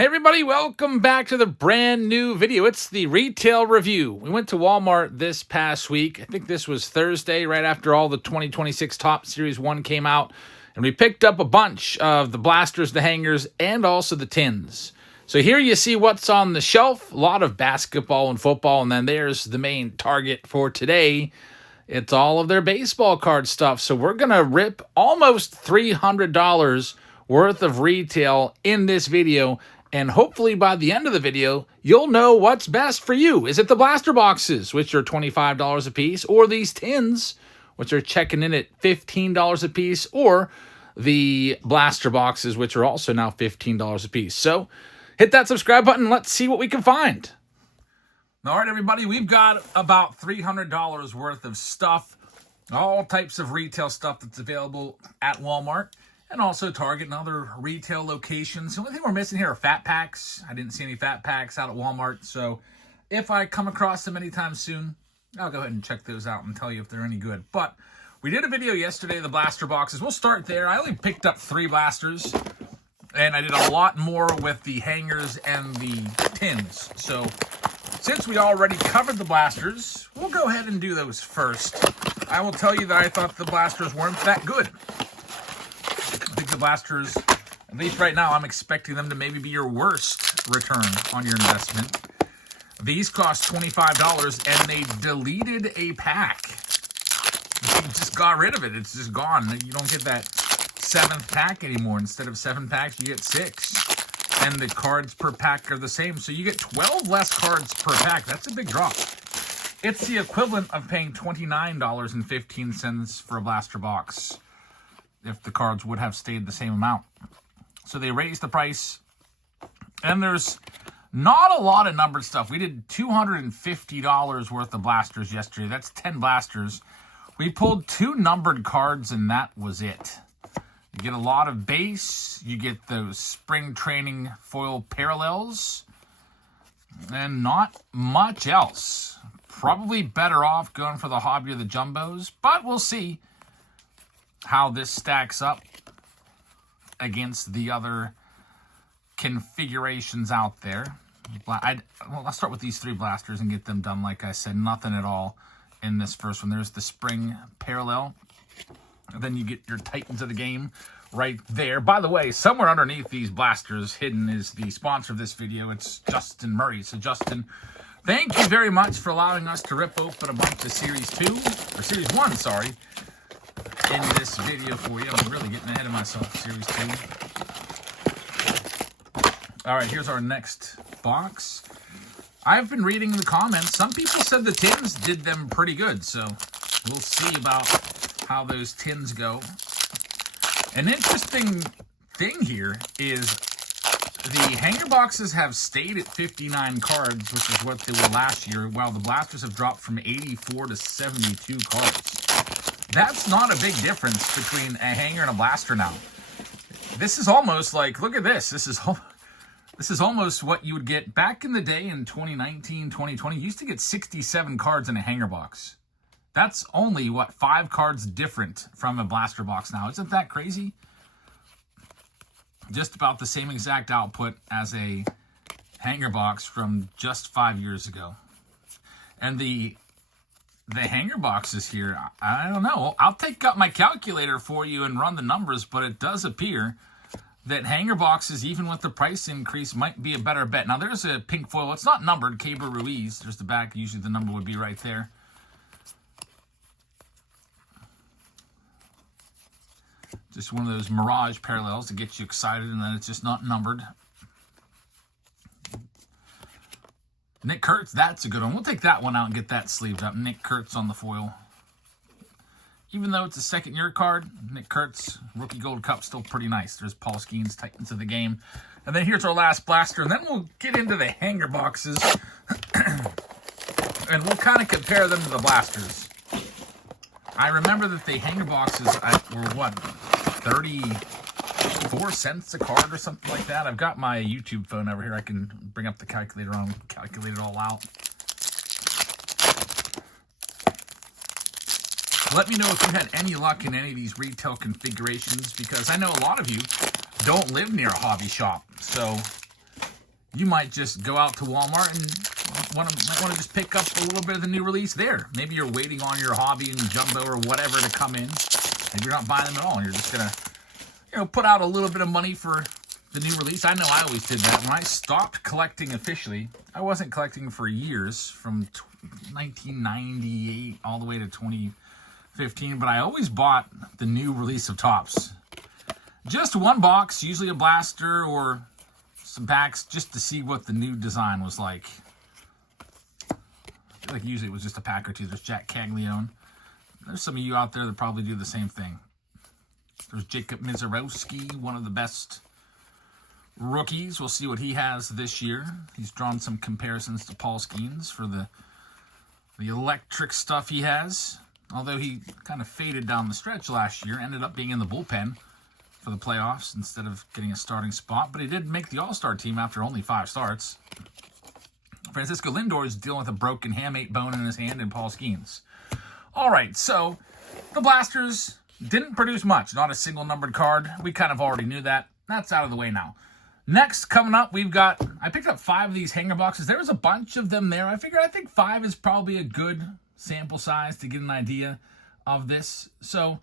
Hey everybody, welcome back to the brand new video. It's the retail review. We went to Walmart this past week. I think this was Thursday, right after all the 2026 Top Series 1 came out. And we picked up a bunch of the blasters, the hangers, and also the tins. So here you see what's on the shelf. A lot of basketball and football. And then there's the main target for today. It's all of their baseball card stuff. So we're going to rip almost $300 worth of retail in this video. And hopefully by the end of the video, you'll know what's best for you. Is it the blaster boxes, which are $25 a piece, or these tins, which are checking in at $15 a piece, or the blaster boxes, which are also now $15 a piece. So hit that subscribe button. Let's see what we can find. All right, everybody, we've got about $300 worth of stuff, all types of retail stuff that's available at Walmart. And also Target and other retail locations. The only thing we're missing here are fat packs. I didn't see any fat packs out at Walmart. So if I come across them anytime soon, I'll go ahead and check those out and tell you if they're any good. But we did a video yesterday, the blaster boxes. We'll start there. I only picked up 3 blasters. And I did a lot more with the hangers and the tins. So since we already covered the blasters, we'll go ahead and do those first. I will tell you that I thought the blasters weren't that good. The blasters, at least right now, I'm expecting them to maybe be your worst return on your investment. These cost $25 and they deleted a pack. They just got rid of it. It's just gone. You don't get that 7th pack anymore. Instead of 7 packs, you get 6. And the cards per pack are the same. So you get 12 less cards per pack. That's a big drop. It's the equivalent of paying $29.15 for a blaster box if the cards would have stayed the same amount. So they raised the price. And there's not a lot of numbered stuff. We did $250 worth of blasters yesterday. That's 10 blasters. We pulled 2 numbered cards, and that was it. You get a lot of base. You get those spring training foil parallels. And not much else. Probably better off going for the hobby of the jumbos, but we'll see how this stacks up against the other configurations out there. Well, I'll start with these 3 blasters and get them done. Like I said, nothing at all in this first one. There's the spring parallel. And then you get your Titans of the game right there. By the way, somewhere underneath these blasters hidden is the sponsor of this video. It's Justin Murray. So Justin, thank you very much for allowing us to rip open a bunch of Series 2, or Series 1, sorry, in this video for you. I'm really getting ahead of myself, Series 2. All right, here's our next box. I've been reading the comments. Some people said the tins did them pretty good, so we'll see about how those tins go. An interesting thing here is the hanger boxes have stayed at 59 cards, which is what they were last year, while the blasters have dropped from 84 to 72 cards. That's not a big difference between a hanger and a blaster now. This is almost like, look at this. This is almost what you would get back in the day in 2019, 2020. You used to get 67 cards in a hanger box. That's only, what, 5 cards different from a blaster box now. Isn't that crazy? Just about the same exact output as a hanger box from just 5 years ago. And the hanger boxes here, I don't know. I'll take out my calculator for you and run the numbers, but it does appear that hanger boxes, even with the price increase, might be a better bet. Now, there's a pink foil. It's not numbered, Caber Ruiz. There's the back. Usually the number would be right there. Just one of those mirage parallels to get you excited, and then it's just not numbered. Nick Kurtz, that's a good one. We'll take that one out and get that sleeved up. Nick Kurtz on the foil. Even though it's a second-year card, Nick Kurtz, Rookie Gold Cup, still pretty nice. There's Paul Skeens, Titans of the game. And then here's our last blaster, and then we'll get into the hanger boxes. And we'll kind of compare them to the blasters. I remember that the hanger boxes were, what, 34 cents a card or something like that. I've got my YouTube phone over here. I can bring up the calculator on, calculate it all out. Let me know if you had any luck in any of these retail configurations, because I know a lot of you don't live near a hobby shop. So you might just go out to Walmart and might want to just pick up a little bit of the new release there. Maybe you're waiting on your hobby and jumbo or whatever to come in. Maybe you're not buying them at all, and you're just gonna, put out a little bit of money for the new release. I know I always did that. When I stopped collecting officially, I wasn't collecting for years, from 1998 all the way to 2015, but I always bought the new release of Topps. Just one box, usually a blaster or some packs, just to see what the new design was like. I feel like usually it was just a pack or two. There's Jack Caglione. There's some of you out there that probably do the same thing. There's Jacob Mizorowski, one of the best rookies. We'll see what he has this year. He's drawn some comparisons to Paul Skeens for the electric stuff he has. Although he kind of faded down the stretch last year, ended up being in the bullpen for the playoffs instead of getting a starting spot. But he did make the All-Star team after only 5 starts. Francisco Lindor is dealing with a broken hamate bone in his hand, and Paul Skeens. All right, so the Blasters didn't produce much. Not a single numbered card. We kind of already knew that. That's out of the way now. Next, coming up, we've got, I picked up 5 of these hanger boxes. There was a bunch of them there. I think 5 is probably a good sample size to get an idea of this. So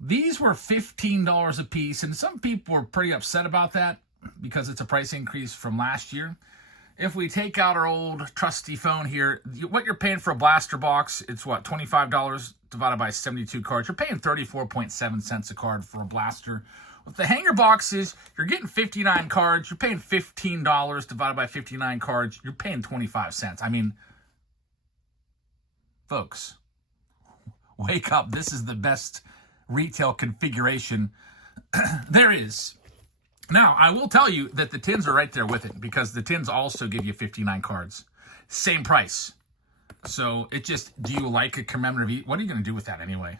these were $15 a piece, and some people were pretty upset about that because it's a price increase from last year. If we take out our old trusty phone here, what you're paying for a blaster box, it's what, $25 divided by 72 cards. You're paying 34.7 cents a card for a blaster. With the hanger boxes, you're getting 59 cards. You're paying $15 divided by 59 cards. You're paying 25 cents. I mean, folks, wake up. This is the best retail configuration there is. Now, I will tell you that the tins are right there with it, because the tins also give you 59 cards. Same price. So it just, do you like a commemorative? What are you going to do with that anyway?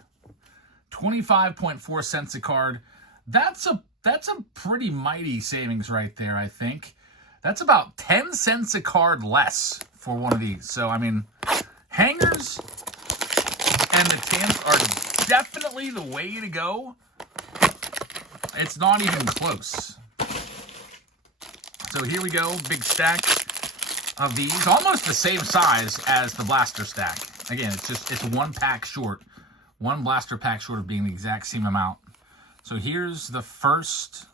25.4 cents a card. That's a pretty mighty savings right there, I think. That's about 10 cents a card less for one of these. So, I mean, hangers and the tins are definitely the way to go. It's not even close. So here we go, big stack of these, almost the same size as the blaster stack. Again, it's one pack short, one blaster pack short of being the exact same amount. So here's the first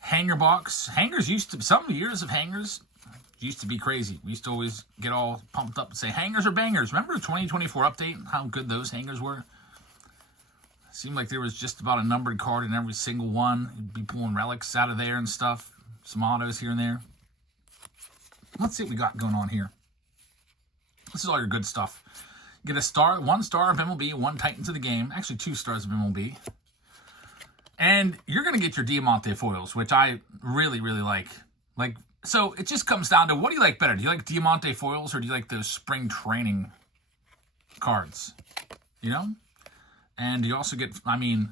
hanger box. Hangers some years of hangers used to be crazy. We used to always get all pumped up and say hangers are bangers. Remember the 2024 update and how good those hangers were? Seemed like there was just about a numbered card in every single one. You'd be pulling relics out of there and stuff. Some autos here and there. Let's see what we got going on here. This is all your good stuff. You get a star, 1 star of MLB, 1 Titans of the game. Actually, 2 stars of MLB. And you're going to get your Diamante foils, which I really, really like. So it just comes down to, what do you like better? Do you like Diamante foils, or do you like those spring training cards? You know? And you also get, I mean,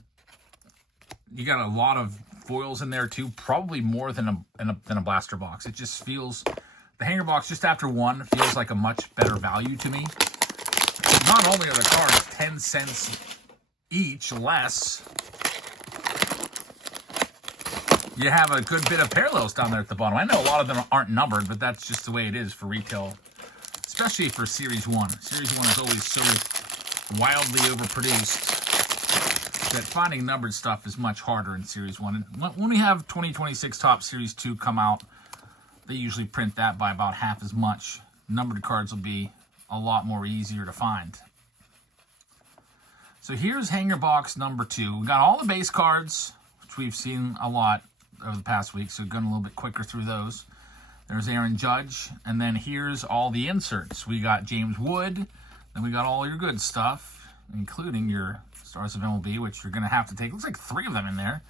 you got a lot of foils in there too, probably more than a blaster box. It just feels, the hanger box just after 1 feels like a much better value to me. Not only are the cards 10 cents each less, you have a good bit of parallels down there at the bottom. I know a lot of them aren't numbered, but that's just the way it is for retail, especially for Series 1. Series 1 is always so wildly overproduced that finding numbered stuff is much harder in Series 1. And when we have 2026 Topps Series 2 come out, they usually print that by about half as much. Numbered cards will be a lot more easier to find. So here's hanger box number 2. We got all the base cards, which we've seen a lot over the past week, so going a little bit quicker through those. There's Aaron Judge, and then here's all the inserts. We got James Wood, then we got all your good stuff, including your Stars of MLB, which you're going to have to take. Looks like 3 of them in there.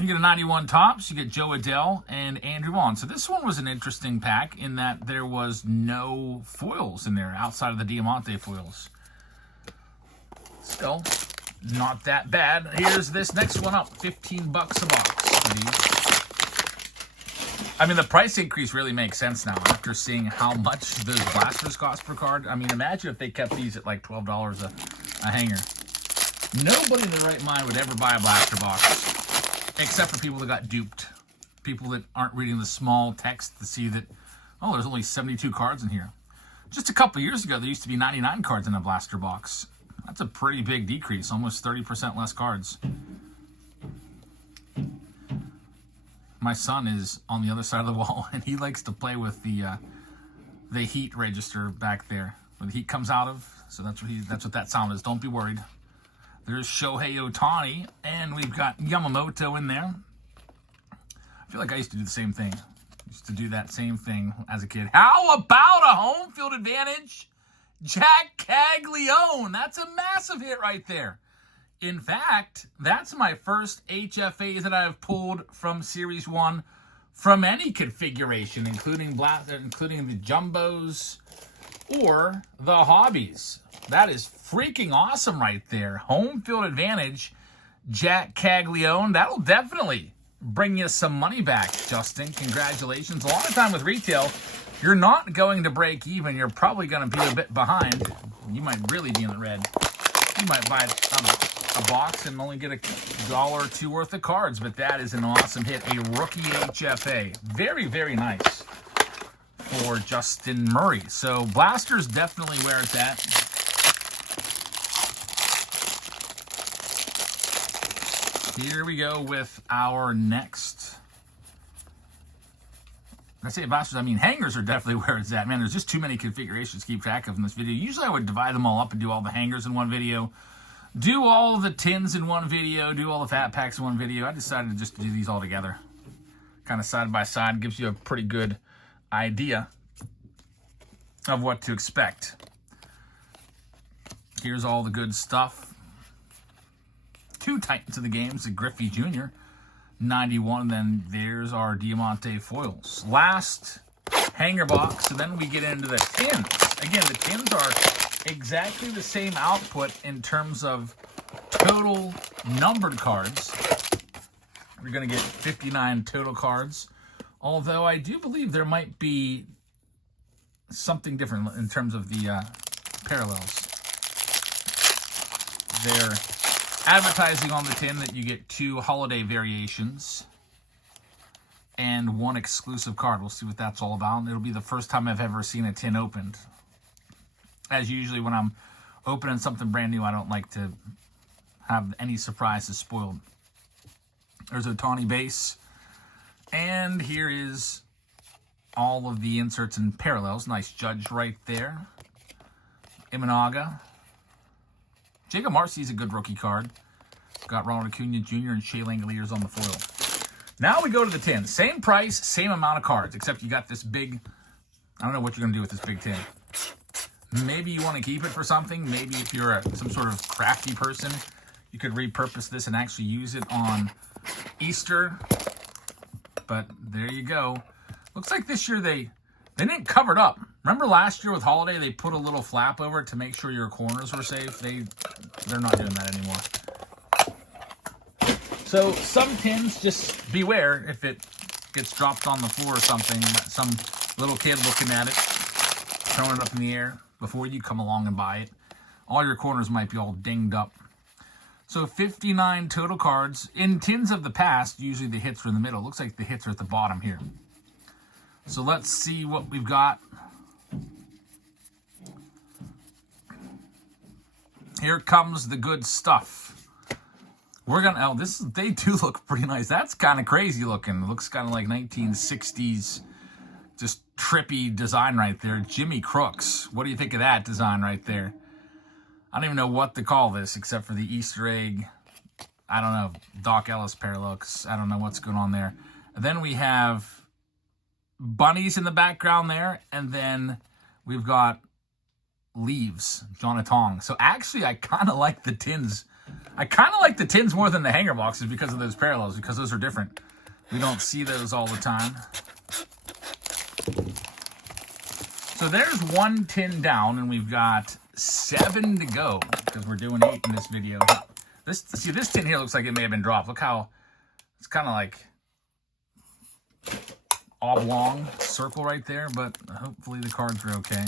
You get a 91 Topps, you get Joe Adele, and Andrew Vaughn. So this one was an interesting pack in that there was no foils in there outside of the Diamante foils. Still, not that bad. Here's this next one up, $15 a box for these. I mean, the price increase really makes sense now after seeing how much those blasters cost per card. I mean, imagine if they kept these at like $12 a hanger. Nobody in their right mind would ever buy a blaster box, except for people that got duped people that aren't reading the small text to see that, oh, there's only 72 cards in here. Just a couple years ago, there used to be 99 cards in a blaster box. That's a pretty big decrease, almost 30% less cards. My son is on the other side of the wall, and he likes to play with the heat register back there, where the heat comes out of. So that's what that sound is. Don't be worried. There's Shohei Ohtani, and we've got Yamamoto in there. I feel like I used to do the same thing. I used to do that same thing as a kid. How about a home field advantage? Jack Caglione. That's a massive hit right there. In fact, that's my first HFAs that I've pulled from Series 1 from any configuration, including the jumbos or the hobbies. That is freaking awesome right there. Home field advantage, Jack Caglione. That'll definitely bring you some money back, Justin. Congratulations. A lot of time with retail, you're not going to break even. You're probably going to be a bit behind. You might really be in the red. You might buy a box and only get $1 or $2 worth of cards, but that is an awesome hit. A rookie HFA. Very, very nice for Justin Murray. So Blasters definitely where it's at. Here we go with our next. When I say Blasters, I mean hangers are definitely where it's at. Man, there's just too many configurations to keep track of in this video. Usually I would divide them all up and do all the hangers in one video. Do all the tins in one video. Do all the fat packs in one video. I decided just to do these all together. Kind of side by side. Gives you a pretty good idea of what to expect. Here's all the good stuff. 2 Titans of the games, the Griffey Jr., 91, and then there's our Diamante foils. Last hanger box, and then we get into the tins. Again, the tins are exactly the same output in terms of total numbered cards. We're going to get 59 total cards, although I do believe there might be something different in terms of the parallels. They're advertising on the tin that you get 2 holiday variations and 1 exclusive card. We'll see what that's all about. It'll be the first time I've ever seen a tin opened. As usually when I'm opening something brand new, I don't like to have any surprises spoiled. There's Ohtani base. And here is all of the inserts and parallels. Nice Judge right there. Imanaga. Jacob Marcy's a good rookie card. Got Ronald Acuna Jr. and Shea Langoliers on the foil. Now we go to the tin. Same price, same amount of cards, except you got this big, I don't know what you're going to do with this big tin. Maybe you want to keep it for something. Maybe if you're some sort of crafty person, you could repurpose this and actually use it on Easter. But there you go. Looks like this year they didn't cover it up. Remember last year with Holiday, they put a little flap over it to make sure your corners were safe? They're not doing that anymore. So some tins, just beware if it gets dropped on the floor or something. Some little kid looking at it, throwing it up in the air before you come along and buy it. All your corners might be all dinged up. So 59 total cards. In tins of the past, usually the hits are in the middle. Looks like the hits are at the bottom here. So let's see what we've got. Here comes the good stuff. We're gonna, they do look pretty nice. That's kind of crazy looking. It looks kind of like 1960s, just trippy design right there. Jimmy Crooks. What do you think of that design right there? I don't even know what to call this except for the Easter egg. I don't know. Doc Ellis parallel. I don't know what's going on there. And then we have bunnies in the background there, and then we've got leaves, Jonathan. So actually, I kind of like the tins. I kind of like the tins more than the hanger boxes because of those parallels, because those are different. We don't see those all the time. So there's 1 tin down, and we've got 7 to go because we're doing 8 in this video. This tin here looks like it may have been dropped. Look how it's kind of like oblong circle right there, but hopefully the cards are okay.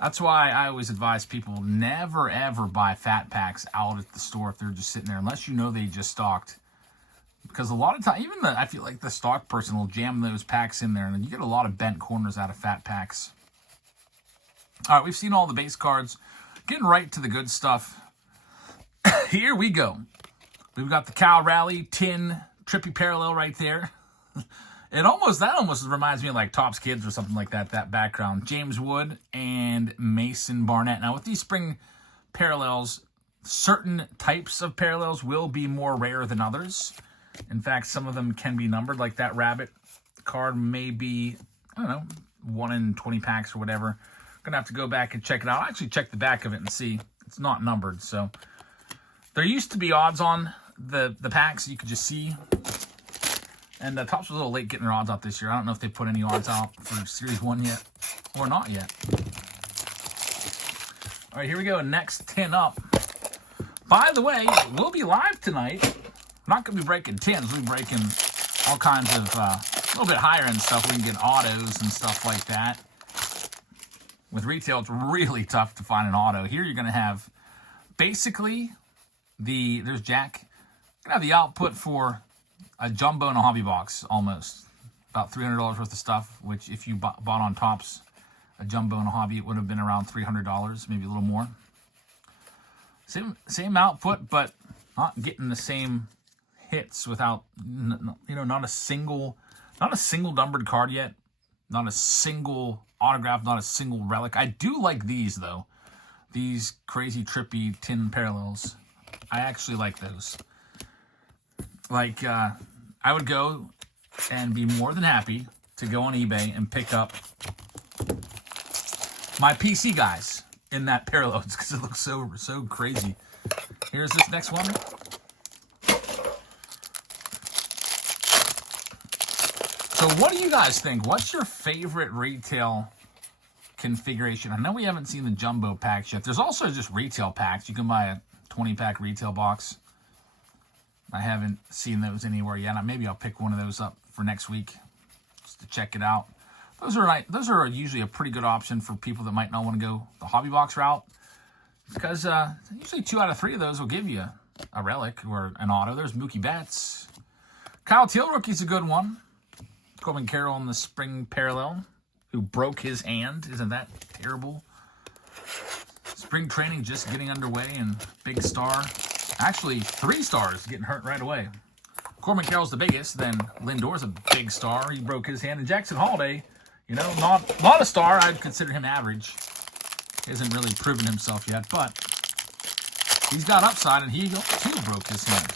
That's why I always advise people never ever buy fat packs out at the store if they're just sitting there, unless you know they just stocked. Because a lot of time, even I feel like the stock person will jam those packs in there, and then you get a lot of bent corners out of fat packs. All right, we've seen all the base cards. Getting right to the good stuff. Here we go. We've got the Cal Rally tin trippy parallel right there. That almost reminds me of like Topps Kids or something like that. That background. James Wood and Mason Barnett. Now with these spring parallels, certain types of parallels will be more rare than others. In fact, some of them can be numbered. Like that rabbit card may be, I don't know, 1 in 20 packs or whatever. I'm gonna have to go back and check it out. I'll actually check the back of it and see. It's not numbered, so there used to be odds on the packs. You could just see. And Topps was a little late getting their odds out this year. I don't know if they put any odds out for Series 1 yet or not yet. All right, here we go. Next 10 up. By the way, we'll be live tonight. I'm not going to be breaking tins. We'll be breaking all kinds of a little bit higher end stuff. We can get autos and stuff like that. With retail, it's really tough to find an auto. Here you're going to have basically there's Jack. You're going to have the output for a jumbo and a hobby box, almost. About $300 worth of stuff, which if you bought on Topps, a jumbo and a hobby, it would have been around $300, maybe a little more. Same output, but not getting the same hits without, not a single numbered card yet, not a single autograph, not a single relic. I do like these, though. These crazy, trippy tin parallels. I actually like those. Like, I would go and be more than happy to go on eBay and pick up my PC guys in that parallel because it looks so crazy. Here's this next one. So what do you guys think? What's your favorite retail configuration? I know we haven't seen the jumbo packs yet. There's also just retail packs. You can buy a 20-pack retail box. I haven't seen those anywhere yet. Maybe I'll pick one of those up for next week just to check it out. Those are usually a pretty good option for people that might not want to go the hobby box route because usually 2 out of 3 of those will give you a relic or an auto. There's Mookie Betts. Kyle Teal rookie's a good one. Corbin Carroll in the spring parallel, who broke his hand. Isn't that terrible? Spring training just getting underway and big star. Actually, 3 stars getting hurt right away. Corbin Carroll's the biggest, then Lindor's a big star. He broke his hand. And Jackson Holiday, not a star. I'd consider him average. He hasn't really proven himself yet, but he's got upside, and he too broke his hand.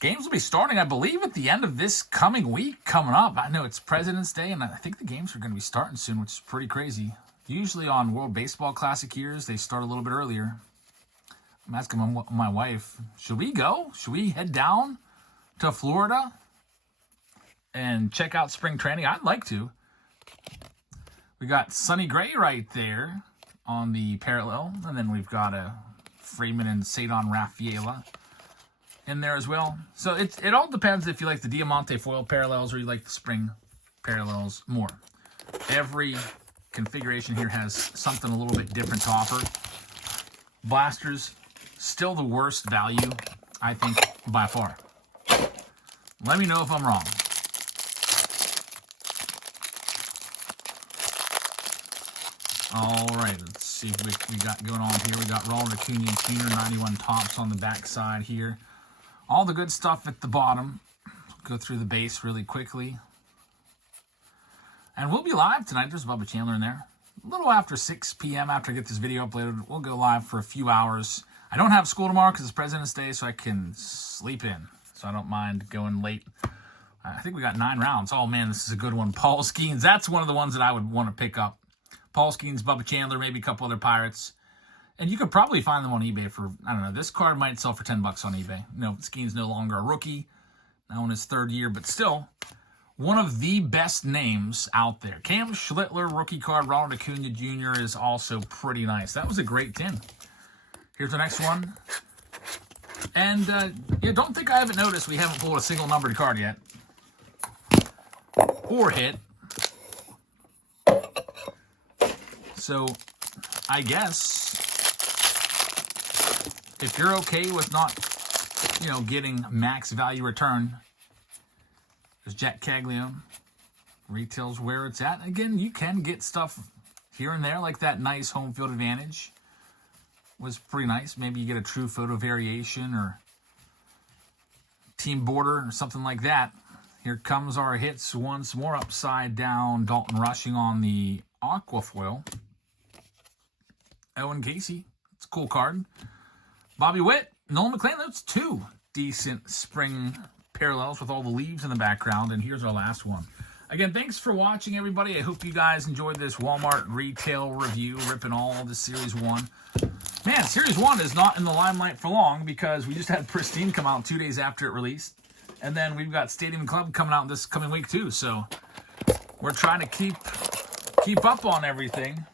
Games will be starting, I believe, at the end of this coming week coming up. I know it's President's Day, and I think the games are going to be starting soon, which is pretty crazy. Usually on World Baseball Classic years, they start a little bit earlier. I'm asking my wife, should we go? Should we head down to Florida and check out spring training? I'd like to. We got Sonny Gray right there on the parallel. And then we've got a Freeman and Cedon Rafaela in there as well. So it all depends if you like the Diamante foil parallels or you like the spring parallels more. Every configuration here has something a little bit different to offer. Blasters, still the worst value, I think, by far. Let me know if I'm wrong. All right, let's see what we got going on here. We got Ronald Acuna Jr., 91 Topps on the back side here. All the good stuff at the bottom. Go through the base really quickly. And we'll be live tonight. There's Bubba Chandler in there. A little after 6 p.m. after I get this video uploaded, we'll go live for a few hours. I don't have school tomorrow because it's President's Day, so I can sleep in. So I don't mind going late. I think we got 9 rounds. Oh, man, this is a good one. Paul Skeens. That's one of the ones that I would want to pick up. Paul Skeens, Bubba Chandler, maybe a couple other Pirates. And you could probably find them on eBay for, I don't know, this card might sell for $10 on eBay. Skeens no longer a rookie. Now in his 3rd year, but still one of the best names out there. Cam Schlittler, rookie card. Ronald Acuna Jr. is also pretty nice. That was a great 10. Here's the next one. And don't think I haven't noticed we haven't pulled a single numbered card yet. Or hit. So, I guess, if you're okay with not you know, getting max value return. There's Jack Caglio. Retail's where it's at. Again, you can get stuff here and there, like that nice home field advantage was pretty nice. Maybe you get a true photo variation or team border or something like that. Here comes our hits once more. Upside down, Dalton Rushing on the Aquafoil. Owen Casey, it's a cool card. Bobby Witt, Nolan McLean, that's two decent spring parallels with all the leaves in the background. And here's our last one. Again, thanks for watching, everybody. I hope you guys enjoyed this Walmart retail review, ripping all the Series 1. Man, Series 1 is not in the limelight for long because we just had Pristine come out 2 days after it released. And then we've got Stadium Club coming out this coming week too. So we're trying to keep up on everything.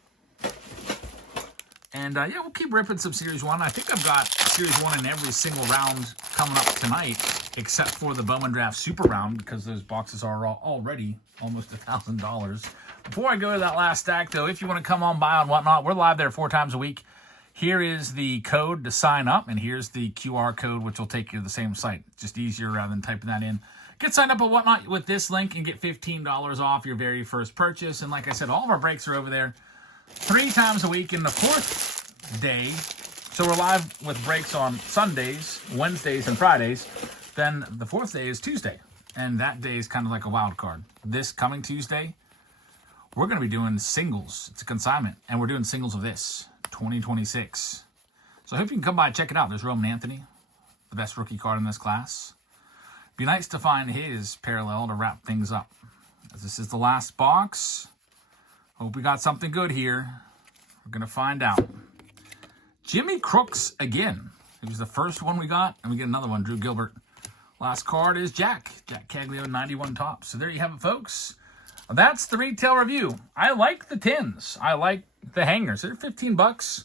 And yeah, we'll keep ripping some Series 1. I think I've got Series 1 in every single round coming up tonight, except for the Bowman Draft Super Round, because those boxes are already almost $1,000. Before I go to that last stack, though, if you want to come on by on Whatnot, we're live there 4 times a week. Here is the code to sign up, and here's the QR code, which will take you to the same site. Just easier rather than typing that in. Get signed up at Whatnot with this link and get $15 off your very first purchase. And like I said, all of our breaks are over there 3 times a week. In the 4th day, so we're live with breaks on Sundays, Wednesdays, and Fridays. Then the 4th day is Tuesday, and that day is kind of like a wild card. This coming Tuesday, we're going to be doing singles. It's a consignment, and we're doing singles of this, 2026. So I hope you can come by and check it out. There's Roman Anthony, the best rookie card in this class. Be nice to find his parallel to wrap things up. As this is the last box. Hope we got something good here. We're going to find out. Jimmy Crooks again. It was the first one we got, and we get another one, Drew Gilbert. Last card is Jack Caglio, 91 tops. So there you have it, folks. That's the retail review. I like the tins. I like the hangers. They're $15,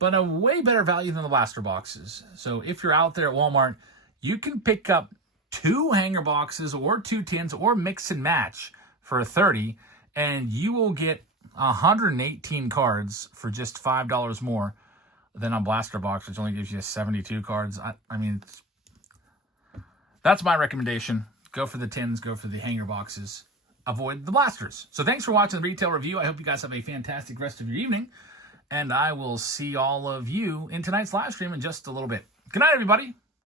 but a way better value than the blaster boxes. So if you're out there at Walmart, you can pick up 2 hanger boxes or 2 tins or mix and match for $30, and you will get 118 cards for just $5 more than a blaster box, which only gives you 72 cards. I mean, that's my recommendation. Go for the tins, go for the hanger boxes. Avoid the blasters. So thanks for watching the retail review. I hope you guys have a fantastic rest of your evening. And I will see all of you in tonight's live stream in just a little bit. Good night, everybody.